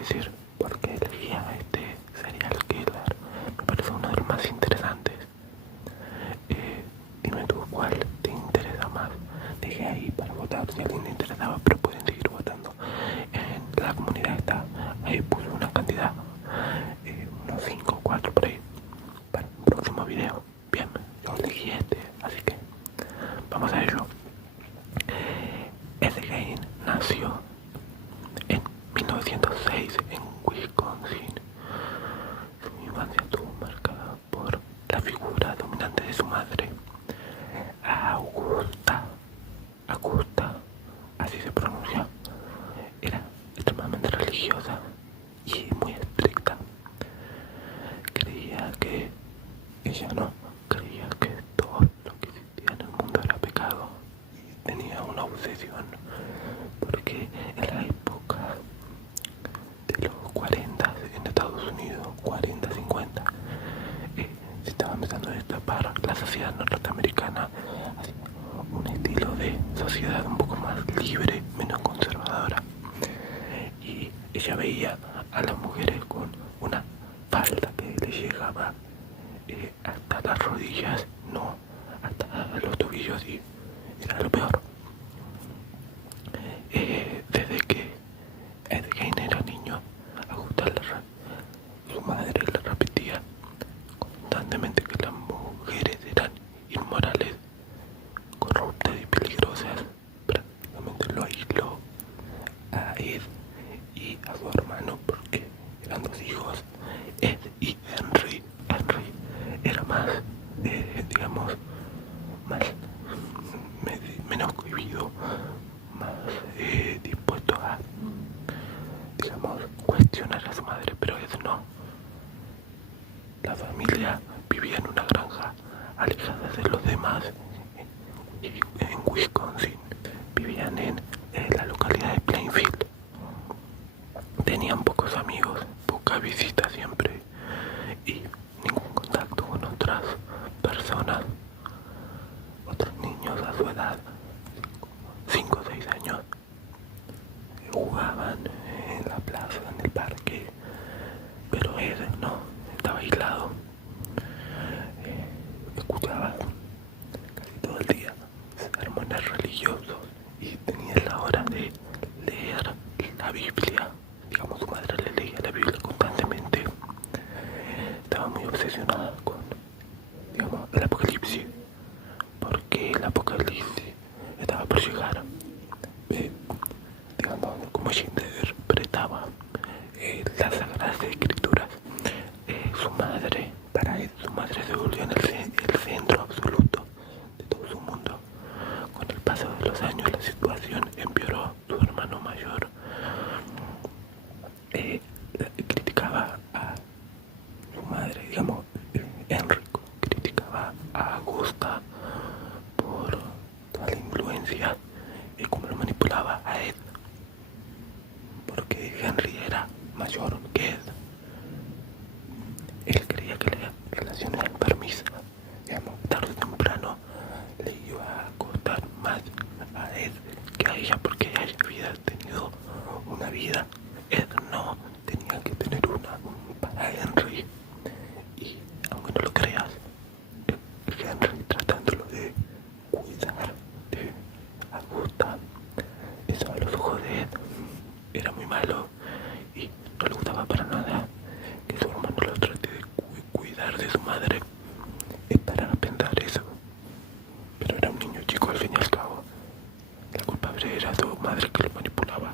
decir por qué elegí a este serial killer. Me parece uno de los más interesantes. Dime tú cuál te interesa más. Dejé ahí para votar si a alguien le interesaba, pero pueden seguir votando. En la comunidad está, ahí puse una cantidad, unos 5 o 4 por ahí, para un próximo video. Bien, yo elegí este, así que vamos a ello. Ed Gein nació en 1906 en Wisconsin. Su infancia estuvo marcada por la figura dominante de su madre, Augusta. Augusta, así se pronuncia. Era extremadamente religiosa y muy estricta. Ella que todo lo que existía en el mundo era pecado, y tenía una obsesión porque en la época de los 40 en Estados Unidos, 40, 50, se estaba empezando a destapar la sociedad norteamericana hacia un estilo de sociedad un poco más libre, menos conservadora. Y ella veía a las mujeres con una falda que le llegaba hasta las rodillas, no hasta los tobillos, y era lo peor. Desde que Ed Gein era niño, su madre le repetía constantemente que las mujeres eran inmorales, corruptas y peligrosas. Prácticamente lo aisló a Ed y a su hermano porque eran dos hijos, Ed y Henry. Henry era más, digamos, más menos cohibido, más dispuesto a, digamos, cuestionar a su madre, pero Ed no. La familia vivía en una granja alejada de los demás en Wisconsin. Vivían en la localidad de Plainfield. Tenían pocos amigos, poca visita siempre y ningún contacto con otras personas, otros niños a su edad, 5 o 6 años. Jugaban en la plaza, en el parque, pero él no, estaba aislado. Escuchaba casi todo el día sermones religiosos y tenía la hora de leer la Biblia. Digamos, su madre le leía la Biblia constantemente. Estaba muy obsesionada con, digamos, el apocalipsis, porque el apocalipsis estaba por llegar. Digamos, como ella interpretaba las sagradas escrituras, su madre se volvió en el centro absoluto de todo su mundo. Con el paso de los años la situación empeoró. Su hermano mayor criticaba a su madre, digamos, Enrico criticaba a Augusta por toda la influencia y cómo lo manipulaba a Ed, porque Henry era mayor que Ed. Él creía que la relación era enfermiza, digamos, tarde o temprano le iba a costar más a Ed que a ella, porque ella había tenido una vida, Ed no, tenía que tener una para Henry. Y aunque no lo creas, Henry, tratándolo de cuidar de Augusta, eso a los ojos de Ed era muy malo y no le gustaba para nada que su hermano lo trate de cuidar de su madre. Es para pensar eso, pero era un niño chico al fin y al cabo. La culpable era su madre que lo manipulaba.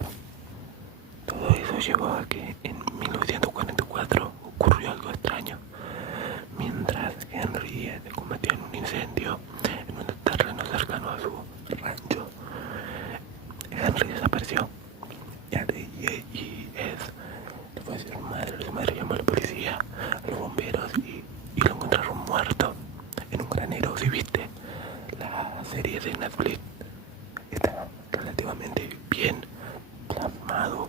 Todo eso llevó a que en 1944 ocurrió algo extraño. Mientras Henry y Ed combatían un incendio en un terreno cercano a su rancho, Henry desapareció. Y Ed le fue a decir a su madre llamó a la policía, a los bomberos, y lo encontraron muerto en un granero. Si viste la serie de Netflix, está relativamente bien plasmado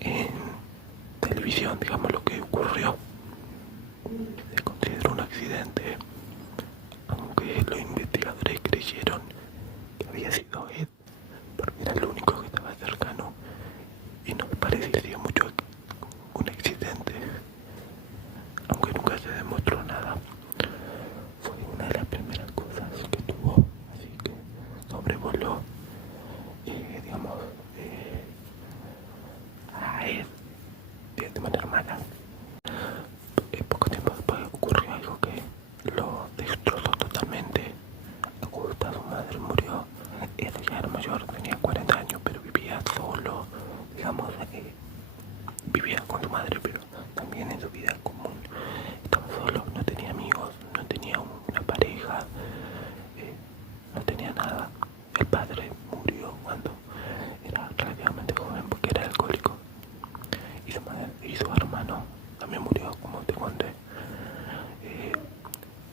en televisión, digamos, lo que ocurrió. Se consideró un accidente, aunque los investigadores creyeron que había sido Ed, porque era el único que estaba cercano y no parecía mucho él de manera mala. Poco tiempo después ocurrió algo que lo destrozó totalmente. Augusta, su madre, murió. Él ya era mayor, tenía 40 años, pero vivía solo, digamos, vivía con su madre, pero también en su vida común. Estaba solo, no tenía amigos, no tenía una pareja, no tenía nada. El padre murió cuando era relativamente joven porque era alcohólico. Y su madre y su hermano también murió, como te conté.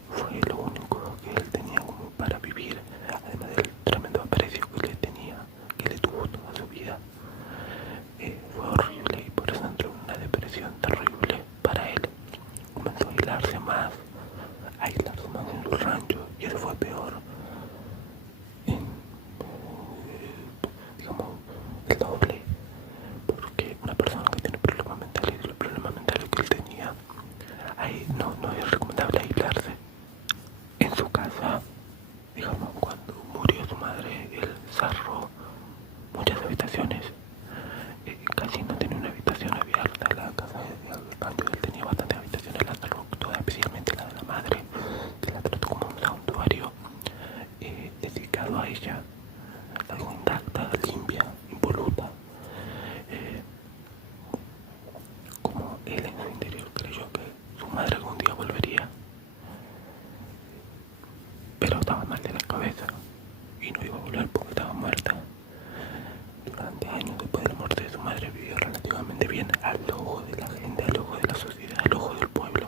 Fue lo único que él tenía como para vivir, además del tremendo aprecio que le tenía, que le tuvo toda su vida. Fue horrible y por eso entró en una depresión terrible para él. Comenzó a aislarse más en su rancho, y eso fue peor, digamos, el doble, porque una persona que tiene problemas mentales y los problemas mentales que él tenía, ahí no es recomendable aislarse. En su casa, digamos, cuando murió su madre, él cerró muchas habitaciones. Casi no tenía una habitación abierta. La casa de Pancho, él tenía bastantes habitaciones, la cerró todas, especialmente la de la madre, que la trató como un santuario dedicado a ella, algo intacta, limpia, impoluta. Como él en su interior creyó que su madre algún día volvería, pero estaba mal de la cabeza y no iba a volver porque estaba muerta. Durante años después de la muerte de su madre vivió relativamente bien al ojo de la gente, al ojo de la sociedad, al ojo del pueblo.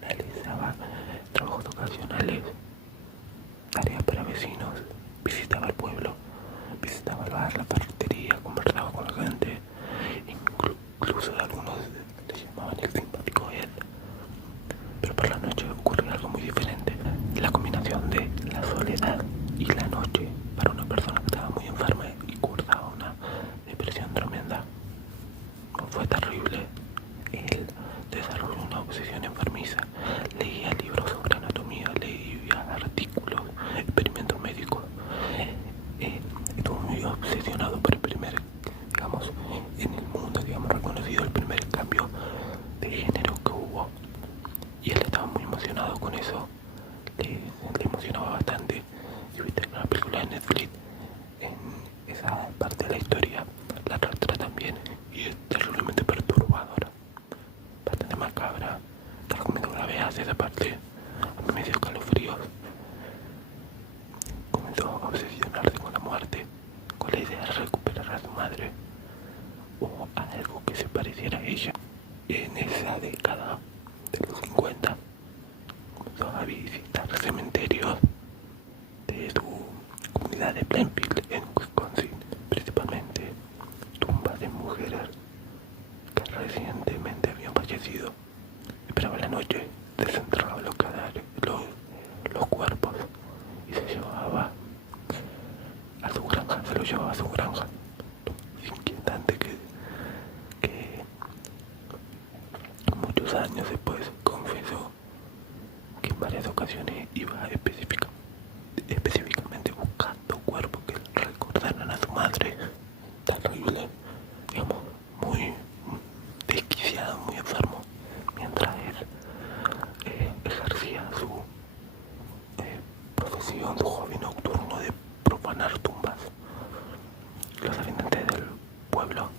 Realizaba trabajos ocasionales, tareas para vecinos, visitaba el pueblo, visitaba el bar, la ferretería, conversaba con la gente, incluso algunos le llamaban el simpático Ed. Pero por la noche ocurrió algo muy diferente. La combinación de la soledad y la noche para una persona que estaba muy enferma y cursaba una depresión tremenda fue terrible. Él desarrolló una obsesión enfermiza. Leía libros sobre anatomía, leía artículos, experimentos médicos. Estuvo muy obsesionado por el primer, digamos, en el mundo, digamos, reconocido el primer cambio de género que hubo. Y él estaba muy emocionado con eso. Le emocionaba bastante. Si viste una película de Netflix, en esa parte de la historia la retratan bien y es terriblemente perturbadora, bastante macabra. Te recomiendo que la veas. Esa parte a mí me dio calofríos. Comenzó a obsesionarse con la muerte, con la idea de recuperar a su madre o a algo que se pareciera a ella. En esa década de los 50 comenzó a visitar cementerios de su comunidad de Plainfield, en Wisconsin, principalmente tumbas de mujeres que recientemente habían fallecido. Esperaba la noche, desenterraba los cadáveres, los cuerpos, y se llevaba a su granja, se lo llevaba a su granja. Es inquietante que muchos años después confesó que en varias ocasiones iba específicamente buscando cuerpos que recordaran a su madre. Terrible, digamos, muy desquiciado, muy enfermo, mientras él ejercía su profesión, su hobby nocturno de profanar tumbas. Los habitantes del pueblo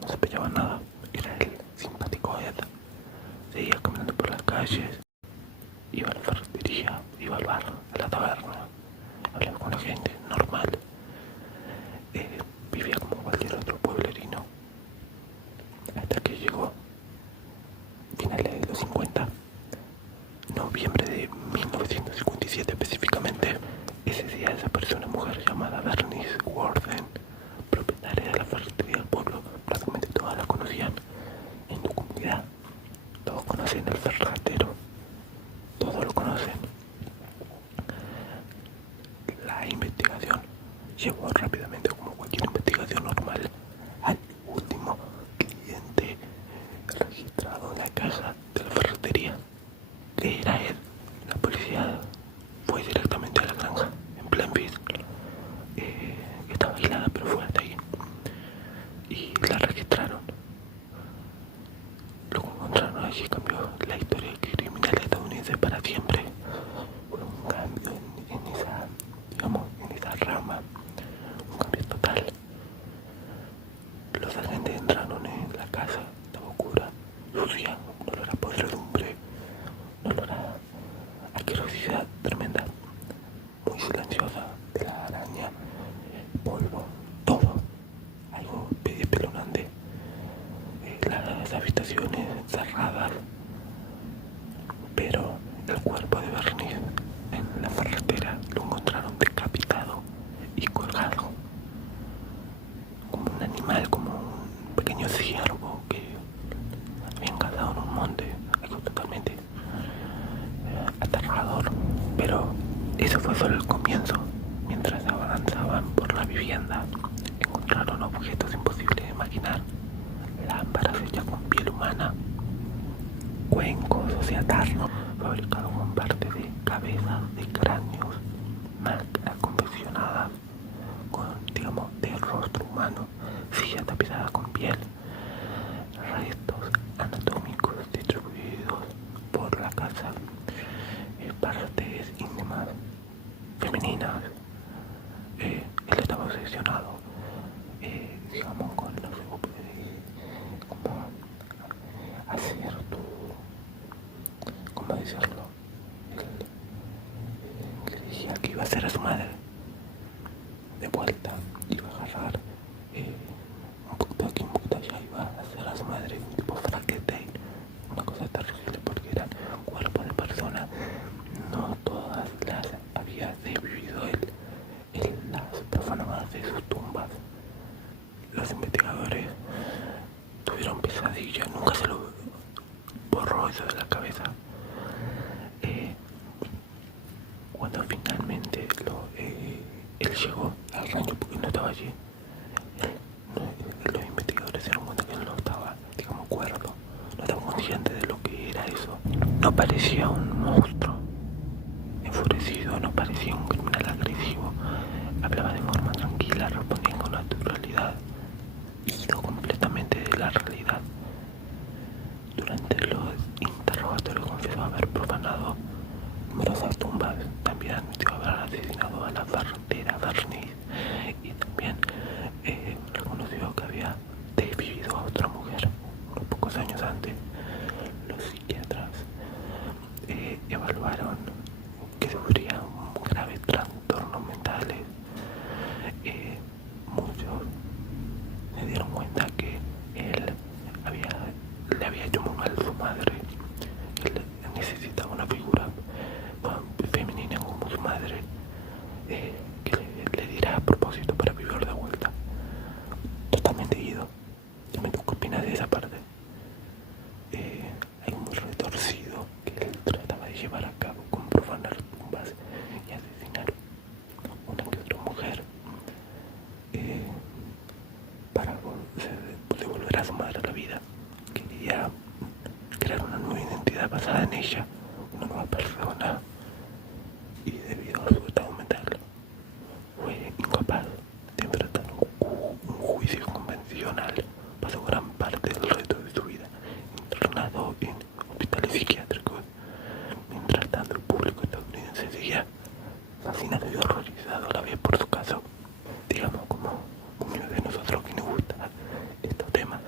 no sospechaban nada. Era el simpático Ed. Seguía caminando por las calles, iba a la ferretería, iba al bar, a la taberna, hablaba con la gente, normal. Vivía como cualquier otro pueblerino, hasta que llegó finales de los 50, noviembre de 1957 específicamente. Ese día desapareció una mujer llamada Bernice Warden, propietaria de la ferretería del pueblo. Prácticamente todas la conocían en tu comunidad. Todos conocen el ferretero, todos lo conocen. La investigación llevó rápidamente, como cualquier investigación normal, al último cliente registrado en la caja de la ferretería, que era él. La policía fue directamente a la granja en Plainfield. Estaba aislada, pero fue hasta ahí y la registraron. habitaciones cerradas, pero el cuerpo de Bernice en la carretera lo encontraron decapitado y colgado, como un animal, como un pequeño ciervo que habían cazado en un monte, algo totalmente aterrador. Pero eso fue solo el comienzo. Mientras avanzaban por la vivienda, encontraron objetos imposibles de imaginar: lámparas hechas con piel humana, cuencos, o sea, tarros fabricados con partes de cabezas, de cráneos, máscaras confeccionadas con, digamos, de rostro humano, sillas tapizadas con piel, restos anatómicos distribuidos por la casa, partes íntimas femeninas. Él estaba obsesionado, digamos, con los como hacer tu, ¿cómo decirlo? Él decía que iba a hacer a su madre de vuelta, iba a agarrar un poquito aquí, un poquito allá, iba a hacer a su madre un tipo Frankenstein, una cosa terrible, porque eran cuerpos de personas. No todas las había desvivido él las profanaba de sus tumbas. Los investigadores tuvieron pesadillas, nunca se lo borró eso de la cabeza. Cuando finalmente él llegó al rancho, porque no estaba allí, los investigadores se dieron cuenta que él no estaba, digamos, cuerdo, no estaba consciente de lo que era eso. No parecía un monstruo enfurecido, no parecía un criminal agresivo, hablaba de forma tranquila, respondía con naturalidad, ido completamente de la realidad. Durante los interrogatorios confesó haber profanado numerosas tumbas, también admitió haber asesinado a la partera Bernice y también reconoció que había desvivido a otra mujer unos pocos años antes. Los psiquiatras evaluaron que sufría graves trastornos mentales. Muchos se dieron cuenta que él le había hecho muy mal a su madre. Él necesitaba una figura femenina como su madre, que le diera a propósito para vivir de vuelta. Totalmente ido. Dime tú qué opinas de esa parte. Algo muy retorcido que él trataba de llevar a cabo, con profanar tumbas y asesinar una que otra mujer, para devolver a su madre a la vida. Quería crear una nueva identidad basada en ella, una nueva persona, y debido a su estado mental fue incapaz de enfrentar un juicio convencional. Pasó gran parte del resto de su vida internado en hospitales psiquiátricos. Mientras tanto, el público estadounidense seguía fascinado y horrorizado a la vez por su caso. Digamos, como muchos de nosotros que nos gustan estos temas,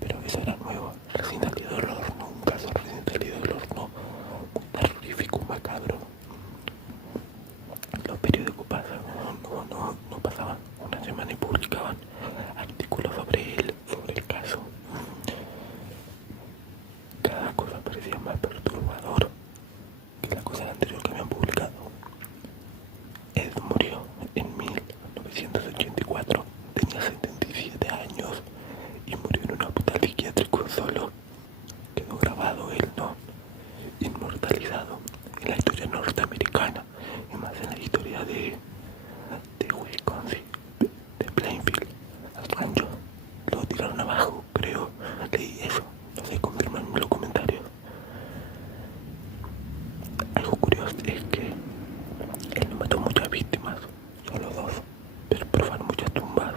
pero eso era nuevo, recién salido del horno, un caso recién salido del horno, muy terrorífico, macabro. Los periódicos no pasaban una semana y publicaban artículos sobre él, sobre el caso. Cada cosa parecía más perturbador que la cosa anterior que habían publicado. Él murió en 1984, tenía 77 años y murió en un hospital psiquiátrico solo. Quedó grabado él, ¿no? Inmortalizado en la historia norteamericana y más en la historia de Wisconsin, de Plainfield. Al rancho lo tiraron abajo, creo, leí eso, no sé, confirman en los comentarios. Algo curioso es que él no mató muchas víctimas, solo 2, pero profanó muchas tumbas.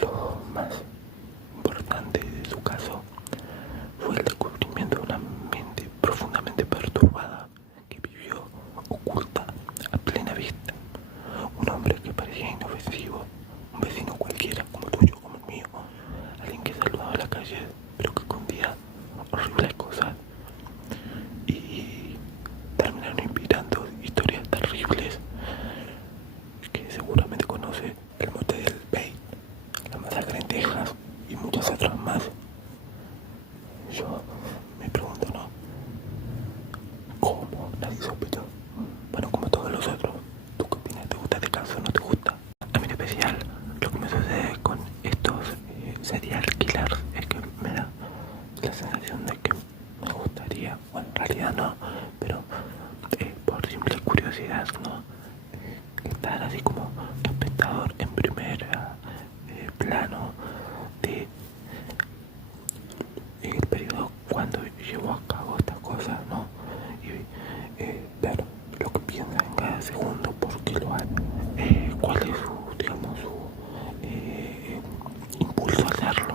Lo más importante de su caso fue el descubrimiento de una mente profundamente perturbada que vivió oculta a plena vista. Un hombre que parecía inofensivo, un vecino cualquiera, como tuyo, como el mío, alguien que saludaba a la calle, pero que escondía horribles cosas y terminaron inspirando historias terribles que seguramente conoce: el mote del Bay, la masacre en Texas y muchas otras más. sería alquilar. Es que me da la sensación de que me gustaría, bueno, en realidad no, pero por simple curiosidad, ¿no? Estar así como espectador en primera plano de el periodo cuando llevó a cabo estas cosas, ¿no? Y ver lo que piensa en cada segundo, por qué lo hace, cuál es su, digamos, su impulso a hacerlo.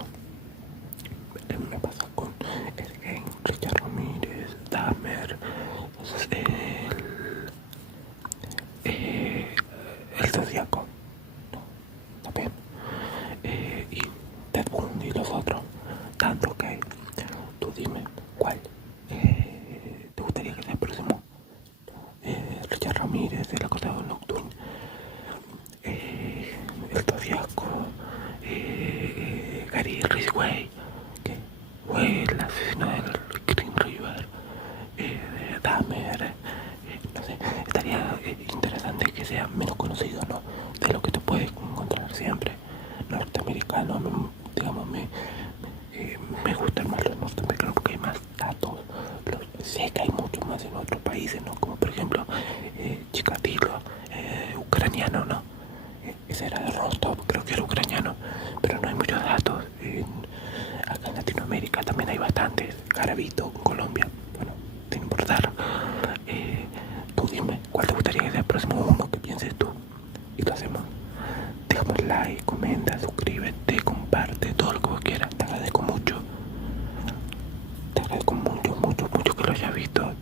Me pasa con el Game, Richard Ramírez, Dahmer, el Zodíaco, ¿no? También. Y Ted Bundy y los otros, tanto que tú dime cuál te gustaría que sea el próximo. Richard Ramírez, el acosado nocturno, el Zodíaco, Gary Ridgway, que fue el asesino del Green River, Dahmer, no sé, estaría interesante que sea menos conocido, ¿no? De lo que te puedes encontrar siempre. Norteamericano, digamos, me gustan más los norteamericanos porque hay más datos. Sé que hay muchos más en otros países, ¿no? Como por ejemplo, Chikatilo, ucraniano, ¿no? Ese era de Rostov, creo que era ucraniano, pero no hay muchos datos. Acá en Latinoamérica también hay bastantes. Garavito, Colombia, bueno, sin importar. Tú dime, ¿cuál te gustaría que sea el próximo uno que pienses tú? Y lo hacemos. Déjame like, comenta, suscríbete, comparte, todo lo que vos quieras. Te agradezco mucho. Te agradezco mucho, mucho, mucho que lo hayas visto.